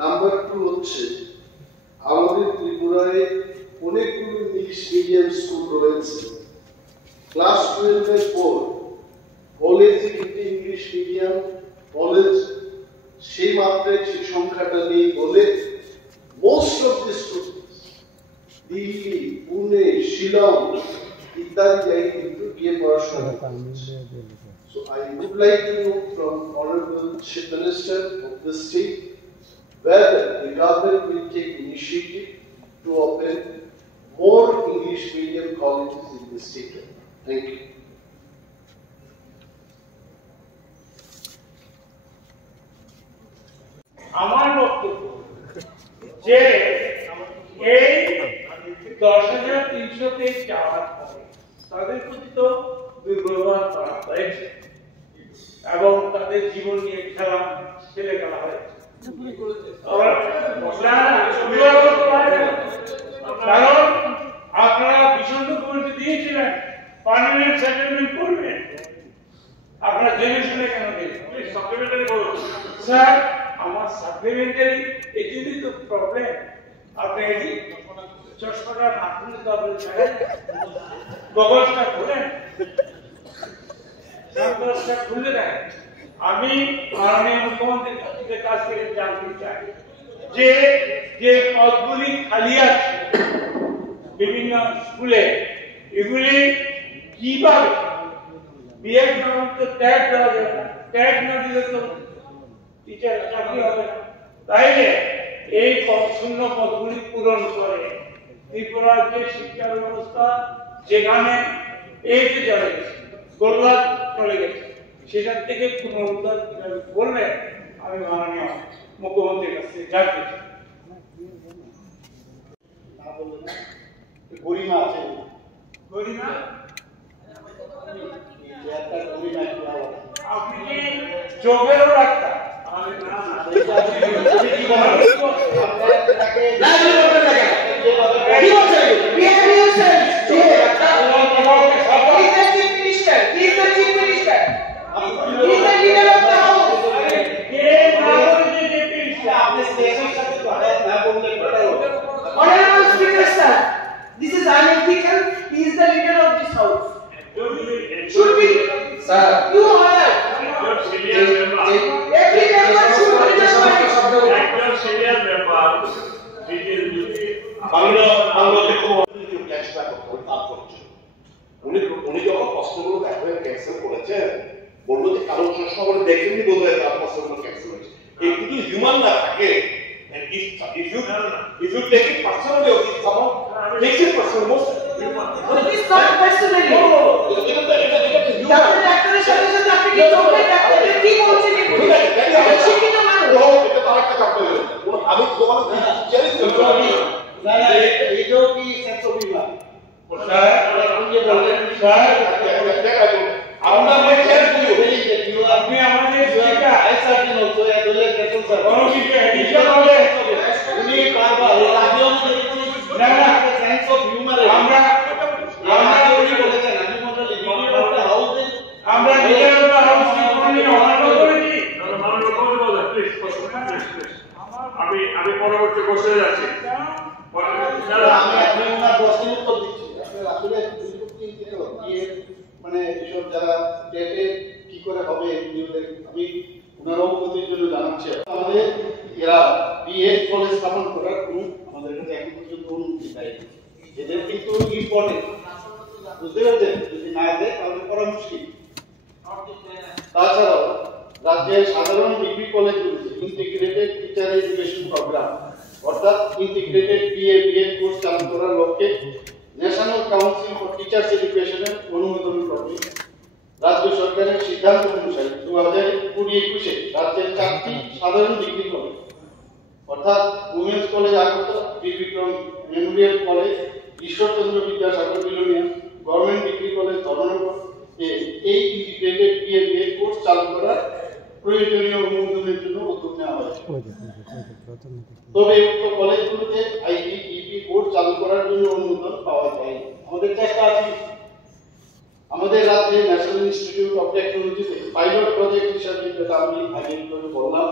Number 2 হচ্ছে আমাদের ত্রিপুরায় অনেকগুলো ইংলিশ মিডিয়াম স্কুল রয়েছে। ক্লাস 12 এর পর কলেজে কিন্তু ইংলিশ মিডিয়াম কলেজ সেই মাত্রায় সেই সংখ্যাটা নেই বলে most of the students Delhi, Pune, Shillong ইত্যাদি জায়গায় কিন্তু গিয়ে পড়াশোনা করছে। So I would like to know from Honorable Chief Minister of the state whether the government will take initiative to open more English medium colleges in the state. Thank you. আমার বক্তব্য যে এই 10,300 যাওয়ার পরে তাদের প্রতি তো দুর্ব্যবহার করা হয়েছে এবং তাদের জীবন নিয়ে ছেলে খেলা হয়েছে। কারণ আপনারা ভীষণ কমিটি দিয়েছিলেন পার্মানেন্ট সেটেলমেন্ট করবেন, আপনারা জেনে শুনে কেন দিলেন? সাপ্লিমেন্টারি বলুন স্যার, আমার সাপ্লিমেন্টারি এটাই তো প্রবলেম। আপনি এটি চশমাটা না খুলে তো আপনি গগলসটা খুলেন, সানগ্লাসটা খুলে দেন। আমি মাননীয় মুখ্যমন্ত্রীর কাছ থেকে জানতে চাই যে যে পদগুলি খালি আছে বিভিন্ন স্কুলে, এগুলি কিভাবে বিএড নামক তো ট্যাগ দেওয়া যাবে না, ট্যাগ না দিলে তো টিচার চাকরি হবে না। তাইলে এই শূন্য পদগুলি পূরণ করে ত্রিপুরার যে শিক্ষা ব্যবস্থা যেখানে এই যে চলে গেছে, গোলঘাট চলে গেছে, সেটার থেকে পুনরুদ্ধার কিভাবে করলে আমি মাননীয় মুখ্যমন্ত্রীর কাছে জানতে চাই। গরিমা আছে, গরিমা আপনি কি যোগেরও doctor? This is unethical. He is the leader of this house. Should be, sir. You are. Senior member. Every member should be respected. Actor senior member. উনি যখন প্রশ্নগুলো দেখবেন ক্যান্সেল করেছেন, বললো যে কারণ সবাই দেখেননি বোধ হয় তার প্রশ্নগুলো ক্যান্সেল হয়েছে। এই কিন্তু হিউম্যান না থাকে। If you take it personally, or if someone takes it personally, most It is not personally. Doctor doctor সাথে সাথে আপনি কি করবেন? ডাক্তার কি বলছেন এগুলো? শিক্ষিত মানুষ। এটা তো আরেকটা চাপতে হবে। আমি তোমাকে চ্যালেঞ্জ করব না না এইটাও কি সেন্সোভিলা স্যার আমরা মই চ্যালেঞ্জ করি আপনি আমাদের শিক্ষা আইসার্টিন also as well as dental sir কোন শিক্ষা এডিশন হবে উনি কারবার রাজিও না না সেন্স অফ হিউমার আমরা উনি বলেছেন আমি মনে লিভিং অফ দ্য হাউস আমরা নিজের হাউস কি কোনদিন অনার করেছি? আমি পরবর্তী কোশ্চেনে যাচ্ছি। আমি ওনার প্রশ্নের উত্তর দিচ্ছি। আপনার আসলে মানে এসব যারা টেটে কি করে হবে আমি ওনার অবগতির জন্য জানাচ্ছি। আমাদের এরা বিএড কলেজ স্থাপন করার কোনো আমাদের কাছে এখন পর্যন্ত অনুমতি দেয়, এদের কিন্তু ইম্পর্টেন্ট, বুঝতে পারছেন? যদি না দেয় তাহলে করা মুশকিল। তাছাড়াও রাজ্যের সাধারণ ডিগ্রি কলেজগুলিতে ইন্টিগ্রেটেড টিচার এডুকেশন প্রোগ্রাম অর্থাৎ ইন্টিগ্রেটেড বিএড কোর্স চালু করার লক্ষ্যে ন্যাশনাল কাউন্সিল ফর টিচার্স এডুকেশনের অনুমোদন করবে। রাজ্য সরকারের সিদ্ধান্ত অনুসারে 2020-21 রাজ্যের 4টি সাধারণ ডিগ্রি কলেজ অর্থাৎ women's college Agartala, Bir Bikram memorial college, Ishwarchandra Vidyasagar Belonia, government degree college Dharmanagar এই ইন্টিগ্রেটেড বিএড কোর্স চালু করার প্রয়োজনীয় অনুমোদনের জন্য উদ্যোগ নেওয়া হয়েছে। তবে উক্ত কলেজগুলোতে আইটিইপি কোর্স চালু করার জন্য অনুমোদন পাওয়া যায়। আমাদের চেষ্টা আছে আমাদের রাজ্যে ন্যাশনাল ইনস্টিটিউট অফ টেকনোলজিতে পাইলট প্রজেক্ট হিসাবে যেটা আমি আগে বললাম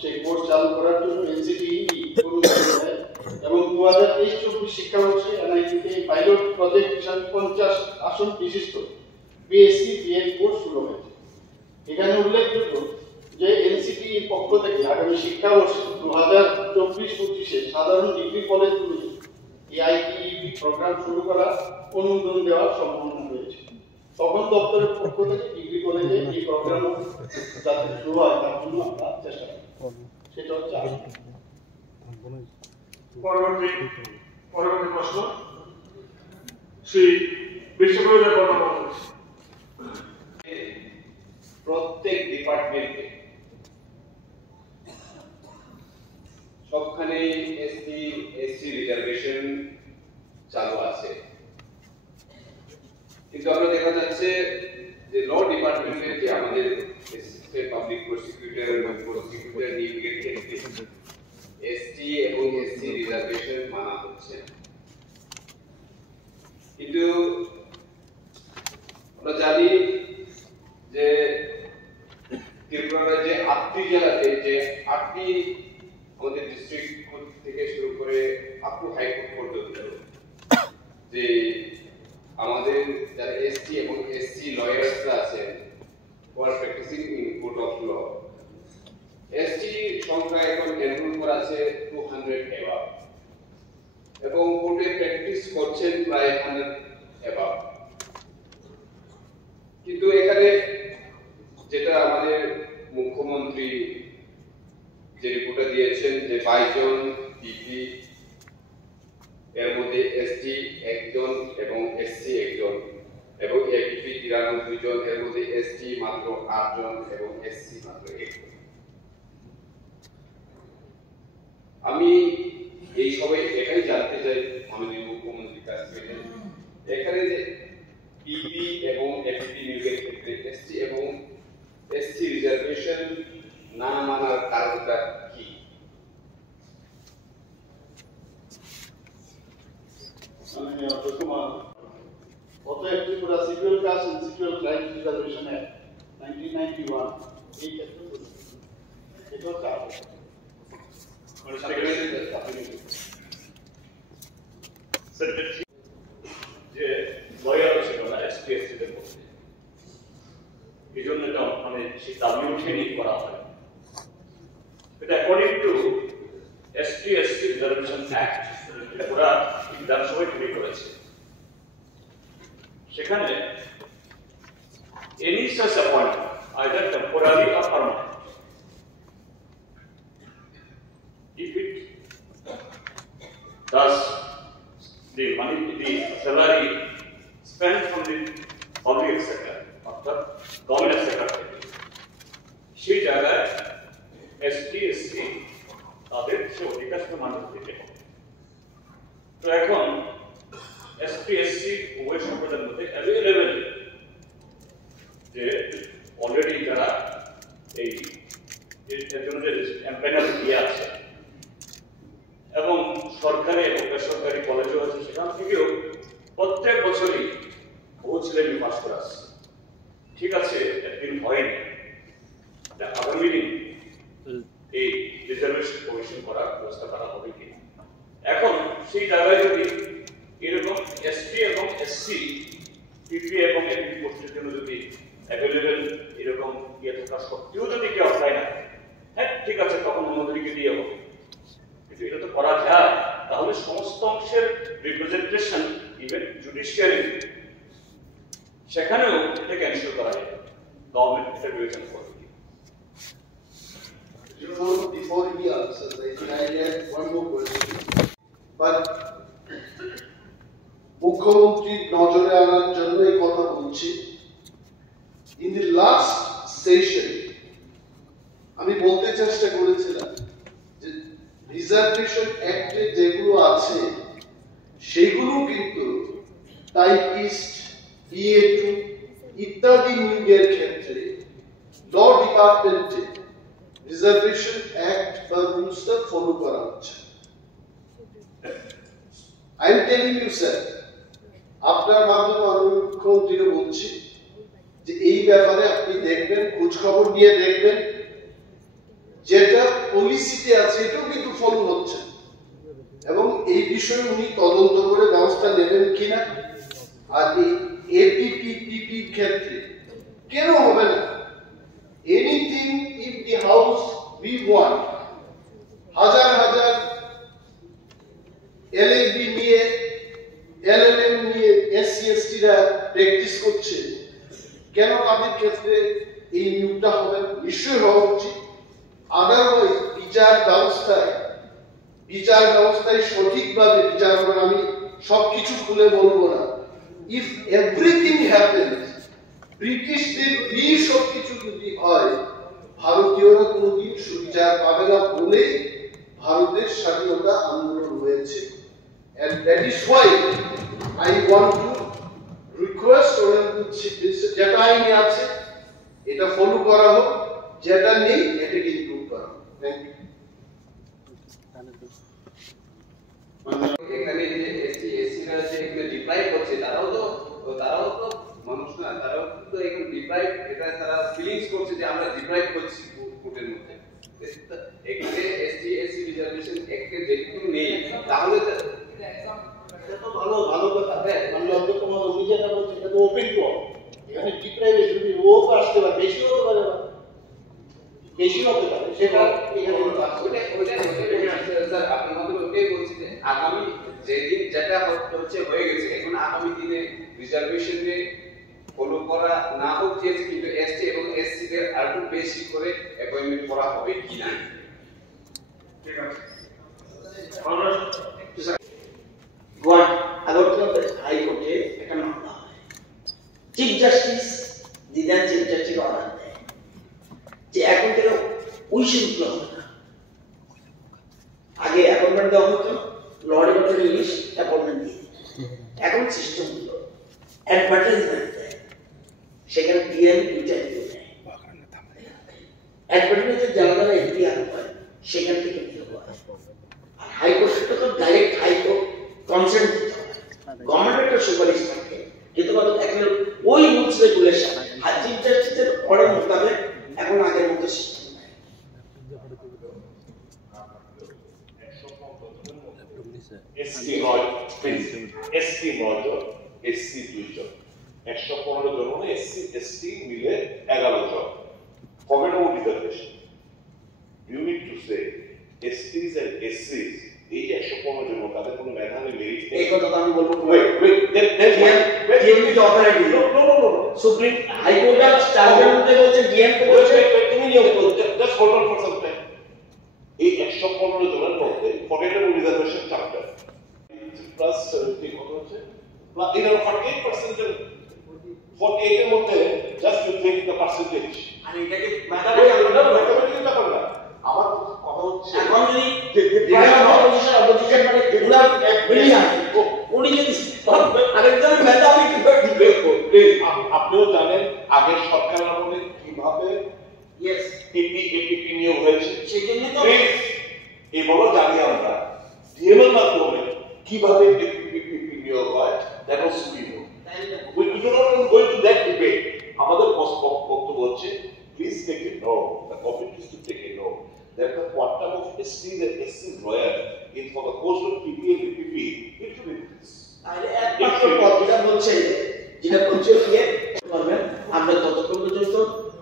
সেই কোর্স চালু করার জন্য এনসিটিই অনুমোদন দেয় এবং 2023-24 শিক্ষাবর্ষে এনআইটিতে পাইলট প্রজেক্ট হিসাবে 50 আসন বিশিষ্ট বিএসসি বিএড কোর্স শুরু হয়েছে। এখানে উল্লেখযোগ্য যে এনসিটির পক্ষ থেকে আগামী শিক্ষাবর্ষে 2024-25-এ সাধারণ ডিগ্রি কলেজগুলোতে এআইটিইপি প্রোগ্রাম শুরু করার অনুমোদন দেওয়ার সম্ভাবনা রয়েছে। তখন দপ্তরের পক্ষ থেকে ডিগ্রি কলেজে এই প্রোগ্রাম যাতে শুরু হয় তার জন্য আমরা চেষ্টা করব। সেটা হচ্ছে পরবর্তী প্রশ্ন শ্রী বিশ্ববিদ্যালয় কর্মকর্তা। প্রত্যেক ডিপার্টমেন্টে সবখানে এসসি রিজার্ভেশন চালু আছে, কিন্তু আমরা দেখা যাচ্ছে যে ল ডিপার্টমেন্টে যে আমাদের পাবলিক প্রসিকিউটর এবং প্রসিকিউটর নিয়োগের ক্ষেত্রে এসটি এবং এসসি রিজার্ভেশন মানা হচ্ছে। কিন্তু আমরা জানি যে ত্রিপুরা রাজ্যে 8টি জেলাতে যে 8টি আমাদের ডিস্ট্রিক্ট থেকে শুরু করে আপ টু হাইকোর্ট পর্যন্ত যে আমাদের যারা এসটি এবং এসসি লয়ার্সরা আছেন for practicing in court of law, ST সংখ্যা এখন এনরোল করা আছে 200 এবাব এবং কোর্টে প্র্যাকটিস করছেন প্রায় 100 এবাব। কিন্তু এখানে যেটা আমাদের মুখ্যমন্ত্রী যে রিপোর্টটা দিয়েছেন যে 22 জন পিপি, এর মধ্যে এসটি 1 জন এবং এসসি 1 জন এবং এপিপি 93 জন, এর মধ্যে এসটি মাত্র 8 জন এবং এসসি মাত্র 1 জন। আমি এই সবাই এটাই জানতে চাই মাননীয় মুখ্যমন্ত্রীর কাছ থেকে, এখানে যে পিপি এবং এপিপি নিয়োগের ক্ষেত্রে এসটি এবং এসসি রিজার্ভেশন না মানার কারণটা কি? অতএব Tripura civil caste and civil rights reservation act 1991 এই ক্ষেত্রে এটা কাজ যে লয়ার ছিল না এসপিএসসি দের মধ্যে, এই জন্য এটা মানে সেই দাবি উঠেনি করা হয়। এটা according to SPSC reservation act Tripura বিধানসভায় তৈরি করেছে। সেখানে any such appointment, either temporary or permanent, if it does the money, the salary spent from the public sector or the government sector, সেই জায়গায় এসটি এসসি তাদের সে অধিকার মানুষ দিতে হবে। তো এখন এসটি এসসি উভয় সম্প্রদায়ের মধ্যে অ্যাভেলেবেল যে অলরেডি যারা এই এর জন্য যে প্যানেল দিয়ে আছে এবং সরকারি এবং বেসরকারি কলেজও আছে, সেখান থেকেও প্রত্যেক বছরই বহু ছেলে মেয়ে পাস করে আসছে। ঠিক আছে, একদিন হয়নি, আগামী দিন এই রিজার্ভেশন কমিশন করার ব্যবস্থা করা হবে কিনা। এখন সেই জায়গায় যদি এরকম এসটি এবং এসসি পিপি এবং এপিপি পোস্টের জন্য যদি অ্যাভেলেবেল এরকম ইয়ে থাকা সত্ত্বেও যদি কেউ অ্যাপ্লাই না, হ্যাঁ ঠিক আছে, তখন অনুমোদনীকে দিয়ে হবে। কিন্তু এটা তো করা যায়, তাহলে সমস্ত অংশের রিপ্রেজেন্টেশন ইভেন জুডিশিয়ারি সেখানেও এটাকে এনশিওর করা যায়, গভর্নমেন্ট এটা বিবেচনা করবে। Before he answers, I had one more question. But মুখ্যমন্ত্রী নজরে আনার জন্য এই কথা বলছি। In the last session আমি বলতে চেষ্টা করেছিলাম যে রিজার্ভেশন অ্যাক্টে যেগুলো আছে সেগুলো কিন্তু টাইপিস্ট, BA2 ইত্যাদি নিয়োগের ক্ষেত্রে ল ডিপার্টমেন্টে রিজার্ভেশন অ্যাক্ট বা রুলসটা ফলো করা হচ্ছে। I am telling you sir, আপনার মাধ্যমে মাননীয় মুখ্যমন্ত্রীকে বলছি যে এই ব্যাপারে আপনি দেখবেন, খোঁজ খবর নিয়ে দেখবেন যেটা পলিসিতে আছে এটাও কিন্তু ফলো হচ্ছে, এবং এই বিষয়ে উনি তদন্ত করে ব্যবস্থা নেবেন কিনা। আর এই এপিপিপিপি ক্ষেত্রে কেন হবে না? Anything if the house we want, হাজার হাজার এলএলবি নিয়ে এলএলএম নিয়ে এসসি এসটিরা প্র্যাকটিস করছে, কেন তাদের ক্ষেত্রে এই নিয়োগটা হবে? নিশ্চয়ই হওয়া উচিত। আদারওয়াইজ বিচার ব্যবস্থায় সঠিকভাবে বিচার হবে। আমি সবকিছু খুলে বলবো না। ইফ এভরিথিং হ্যাপেন্স, ব্রিটিশদের দিয়ে সবকিছু যদি হয়, ভারতীয়রা কোনোদিন সুবিচার পাবে না বলে ভারতের স্বাধীনতা আন্দোলন হয়েছে। And that is why I want to request যেটা আইনে আছে এটা ফলো করা হোক, যেটা নেই এটাকে ইমপ্রুভ করা হোক। Thank you. এখানে যে এসটি এসসিরা যে এখানে ডিপ্রাইভ হচ্ছে, তারাও তো মানুষ না, তারাও তো এখন ডিপ্রাইভ, এটা তারা ফিলিংস করছে যে আমরা ডিপ্রাইভ হচ্ছি কোর্টের মধ্যে। এখানে এসটি এসসি রিজার্ভেশন অ্যাক্টে যেহেতু নেই, তাহলে এটা তো ভালো কথা। মানে অন্তত উনি যেটা বলছেন এটা তো ওপেন কর, এখানে ডিপ্রাইভেশন ও আসতে পারে, বেশি হতে পারে, সেটা এখানে স্যার আপনি আমাদের ওটাই বলছি যে আগামী যেদিন যেটা হচ্ছে হয়ে গেছে, এখন আগামী দিনে রিজার্ভেশনে ফলো করা না হোক, কিন্তু এসটি এবং এসসি দের আর একটু বেশি করে অ্যাপয়েন্টমেন্ট করা হবে কিনা। ঠিক আছে। গোয়া আদালত হাইকোর্টে একটা মামলা হয়, চিফ জাস্টিস দিদান চিফ জাস্টিস অর্ডার দেয় যে এখন থেকে ওই শিল্প হবে না। আগে অ্যাপয়েন্টমেন্ট দেওয়া হতো, লর্ড অফ ইংলিশ অ্যাপয়েন্টমেন্ট দিয়ে, এখন সিস্টেম হলো অ্যাডভার্টাইজমেন্ট দেয়, সেখানে ডিএম ইন্টারভিউ নেয়, অ্যাডভার্টাইজমেন্টে যারা যারা এফডিআর হয় সেখান থেকে নিয়োগ হয়। আর হাইকোর্টে তো ডাইরেক্ট হাইকোর্ট কনসেন্ট দিতে হয়, গভর্নমেন্টের একটা সুপারিশ থাকে, কিন্তু কত এখন ওই রুলস রেগুলেশন আর চিফ জাস্টিসের অর্ডার মোতাবেক এখন আগের মতো সিস্টেম নাই। এসসি 9 এসসি 9 জন, এসসি 2 জন, 115 জন হলো এসসি এসটি মিলে 11 জন। Forget about reservation. You need to say STs and SCs এই 115 জন তাদের কোনো মেধাবী মেরিট নেই। এই কথা আমি বলবো। সুপ্রিম হাইকোর্টের চার্জের মধ্যে বলছে ডিএম কে বলছে তুমি নিয়োগ করতে। Just hold on for some time. এই 115 জনের মধ্যে forget about reservation chapter plus 70 কত হচ্ছে? Plus in 48% এর মধ্যে just you think the percentage. আর এটাকে ম্যাথমেটিক্যাল ব্যাপার না। আমার কথা হচ্ছে এখন যদি অপোজিশন মানে পুরা ব্রিলিয়ান্ট, উনি যদি আরেকজন মেধাবী কিভাবে ডিবেট করবে? আপনিও জানেন আগের সরকার আমলে কিভাবে ইয়েস এপিপি নিয়োগ হয়েছে, সেই জন্য তো এবারও জানি আমরা ডিএম এর মাধ্যমে কিভাবে এপিপি নিয়োগ হয়, that was supreme. We do not go into that debate. আমাদের বক্তব্য হচ্ছে please take a note, the government is to take a note that the quantum of STs and SCs lawyer in for the post of PP and PP it should increase. তাহলে একমাত্র পথটা বলছে যেটা বলছে কি করবেন, আমরা ততক্ষণ পর্যন্ত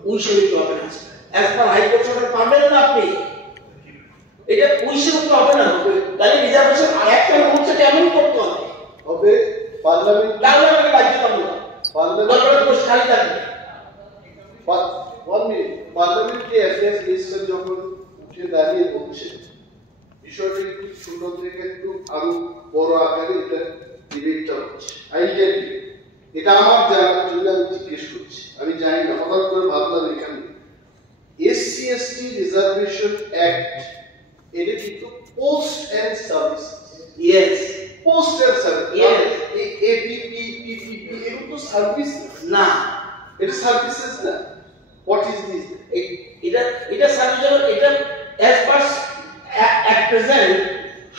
উইশিং হবে না। অ্যাজ পার হাইকোর্ট সরকার পাবেন না আপনি, এটা উইশিং হবে না। তাহলে রিজার্ভেশন একটা বলছে কেমন করতে হবে? হবে পার্লামেন্ট পার্লামেন্টে বাধ্যতামূলক, পার্লামেন্ট পোস্ট খালি থাকবে। পার্লামেন্টে অ্যাফেয়ার্স মিনিস্টার যখন উঠে দাঁড়িয়ে বলছে বিষয়টা একটু ছোট থেকে একটু আরো বড় আকারে এটা ডিবেটটা হচ্ছে। এটা আমার জানার জন্য আমি জিজ্ঞেস করছি, আমি জানি না, হঠাৎ করে ভাবলাম এখানে এসসি এসটি রিজার্ভেশন অ্যাক্ট এটা কিন্তু post and service. Yes, post and service. Yes. APP PPP এগুলো তো সার্ভিস না, এটা সার্ভিসেস না। What is this? এটা সার্ভিস, এটা অ্যাজ পার অ্যাট প্রেজেন্ট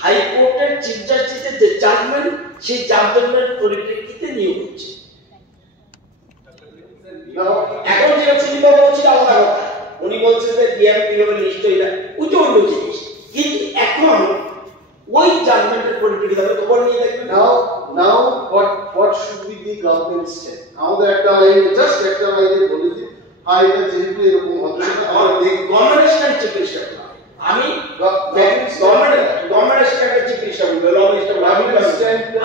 হাইকোর্টের চিফ জাস্টিসের যে জাজমেন্ট, সেই জাজমেন্টের পরিপ্রেক্ষিতে নিয়োগ হচ্ছে। এখন যেটা চিন্তা করছি আলাদা কথা, উনি বলছেন যে ডিএম কিভাবে নিশ্চয়ই না, ওইটা অন্য জিনিস। কিন্তু এখন ওই জাজমেন্টের পরিপ্রেক্ষিতে খবর নিয়ে দেখবেন। Now what should be the government step? আমাদের একটা লাইনে জাস্ট একটা লাইনে বলে দিই, এটা যেহেতু এরকম হচ্ছে না, গভর্নমেন্ট স্ট্যান্ড চিকিৎসা আমি গভর্নমেন্ট স্ট্যান্ডের চিকিৎসা বলবো,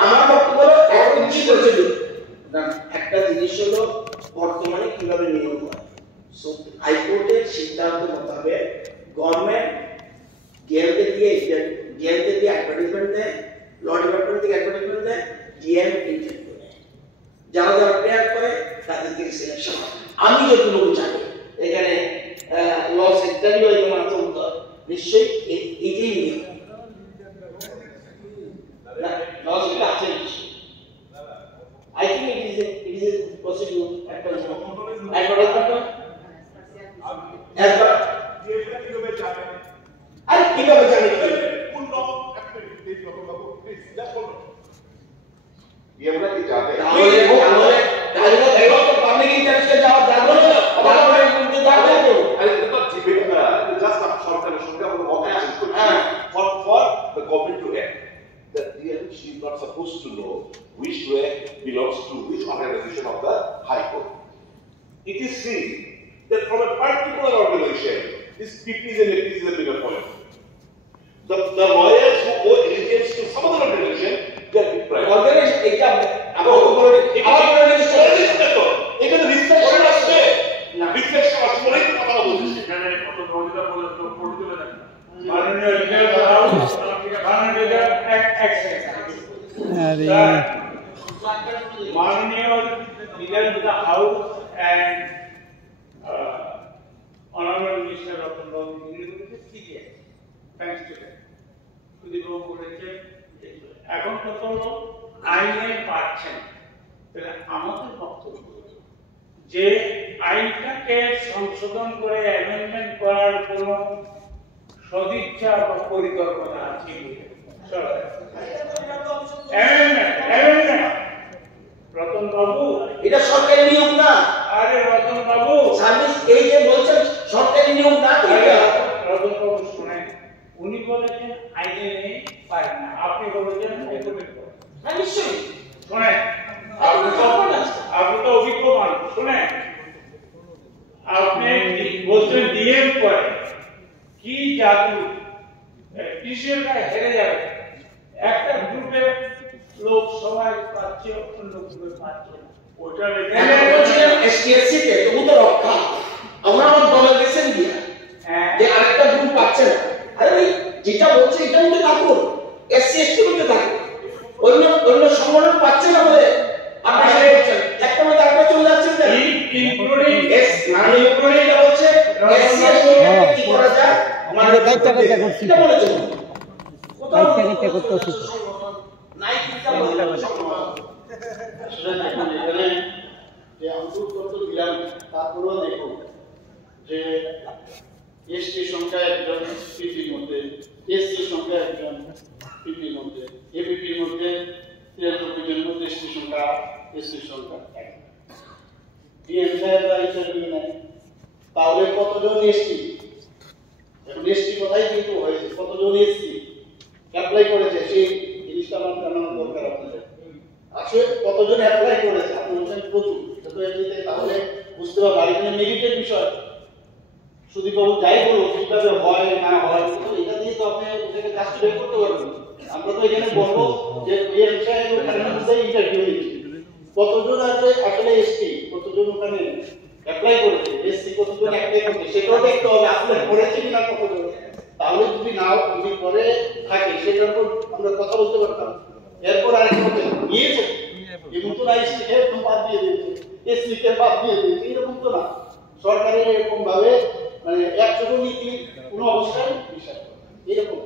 আমার বক্তব্য হলো এখন কি প্রসিডিউর না, একটা জিনিস হলো বর্তমানে কিভাবে নিয়োগ হয়। সো হাইকোর্টের সিদ্ধান্ত মোতাবেক গভর্নমেন্ট ডিএমকে দিয়ে অ্যাডভার্টাইজমেন্ট দেয়, ল ডিপার্টমেন্ট থেকে অ্যাডভার্টাইজমেন্ট দেয়, ডিএম ইনটেক করে যারা যারা প্রেয়ার করে তাদের থেকে সিলেকশন হয়। আমি যতটুকু জানি এখানে ল সেক্রেটারিও এখানে আচরণ নিশ্চয়ই এটাই নিয়ম ল সেক্রেটারি আছে নিশ্চয়ই। I think it is a procedure advertisement আর কিভাবে জানি ডিএমরা কি যাবে? তাহলে পাবলিক ইন্টারেস্টে যাওয়া যাবে না, তারপরে কিন্তু যাবে না। আরে এটা ডিবেট না, জাস্ট সরকারের সঙ্গে আমরা মত এক্সচেঞ্জ করছি for the government to act. That DM she is not supposed to know which rank belongs to which organization of the High Court. It is seen that from a particular organization, this PPs and APs have been appointed. The lawyers who owe allegiance to some other organization, they are deprived. Organization এখানে reflection আসছে না, reflection আসছে বলেই তো কথা বলছি। এখানে কত দরজা বলে তো পড়তে হবে না, মাননীয় লিডার হাউস, মাননীয় লিডার মাননীয় leader of the house and honourable minister of the law ঠিক আছে, থ্যাঙ্কস টু দ্যাট কুদিবাবু বলেছে। এখন কত আইনে পাচ্ছেন, তাহলে আমাদের বক্তব্য যে আইনটাকে সংশোধন করে অ্যামেন্ডমেন্ট করার কোন সদিচ্ছা বা পরিকল্পনা আছে? রতন বাবু, এটা সরকারি নিয়ম না। আরে রতন বাবু, সার্ভিস এই যে বলছেন সরকারি নিয়ম না। রতন বাবু শুনেন, উনি বলেছেন আইনে নেই, পায় না, আপনি বলেছেন হাইকোর্টে পড়ে। হ্যাঁ নিশ্চয়ই শোনেন, আপনি তো অভিজ্ঞ মানুষ, শোনেন, আপনি বলছেন ডিএম করে কি জাদু, কিসের গায়ে হেরে যাবে? একটা গ্রুপের লোক সবাই পাচ্ছে, অন্য গ্রুপে পাচ্ছে না, ওটা এসটিএসসি তে তবু তো রক্ষা। আমরা আমার দলে গেছেন দিয়া যে আরেকটা গ্রুপ পাচ্ছে না। আরে ভাই যেটা বলছে এটা মধ্যে থাকুন, এসসি এসটি মধ্যে থাকুন, অন্য সংগঠন পাচ্ছে না বলে আপনি সেটা বলছেন। একটা মধ্যে আরেকটা চলে যাচ্ছেন না, ইনক্লুডিং এস মানে ইনক্লুডিং এটা বলছে এসসি এসটি কি করা যায় মানে কাইটা করছি, এটা বলেছে কোথাও কাইটা করতেছি নাই কিটা বলছে। আসলে দেখুন এখানে যে অন্তর্গত দিলাম, তারপরেও দেখুন যে এসটি সংখ্যা একজন পিপির মধ্যে, এসসি সংখ্যা একজন পিপির মধ্যে, এবিপির মধ্যে 93 জন মধ্যে এসটি সংখ্যা, এসসি সংখ্যা এক। ডিএম সাহেবরা ইন্টারভিউ নেয়, তাহলে কতজন এসটি? এখন এসটি কথাই কিন্তু হয়েছে, কতজন এসসি অ্যাপ্লাই করেছে সেই জিনিসটা আমার জানানোর দরকার আপনাদের। আসলে কতজন অ্যাপ্লাই করেছে? আপনি বলছেন প্রচুর, তো এমনিতে তাহলে বুঝতে পারবো। আর এখানে মেরিটের বিষয়, সুদীপবাবু যাই বলুন কিভাবে হয় না হয়, এটা দিয়ে তো আপনি এটাকে জাস্টিফাই করতে পারবেন। আমরা তো এখানে বলবো যে ডিএম সাহেব ওখানে ইন্টারভিউ নিচ্ছে, কতজন আছে আসলে এসটি, কতজন ওখানে অ্যাপ্লাই করেছে, এসসি কতজন অ্যাপ্লাই করেছে সেটাও দেখতে হবে, আসলে করেছে কিনা কতজন। তাহলে যদি নাও যদি করে থাকে সেটার উপর আমরা কথা বলতে পারতাম। এরপর আরেকটা নিয়েছে কিন্তু না, এসসি কে বাদ দিয়ে দিয়েছে, এসসি কে বাদ দিয়ে দিয়েছে, এরকম তো না। সরকারের এরকম ভাবে মানে একশো নীতি কোনো অবস্থায় বিশ্বাস করে এরকম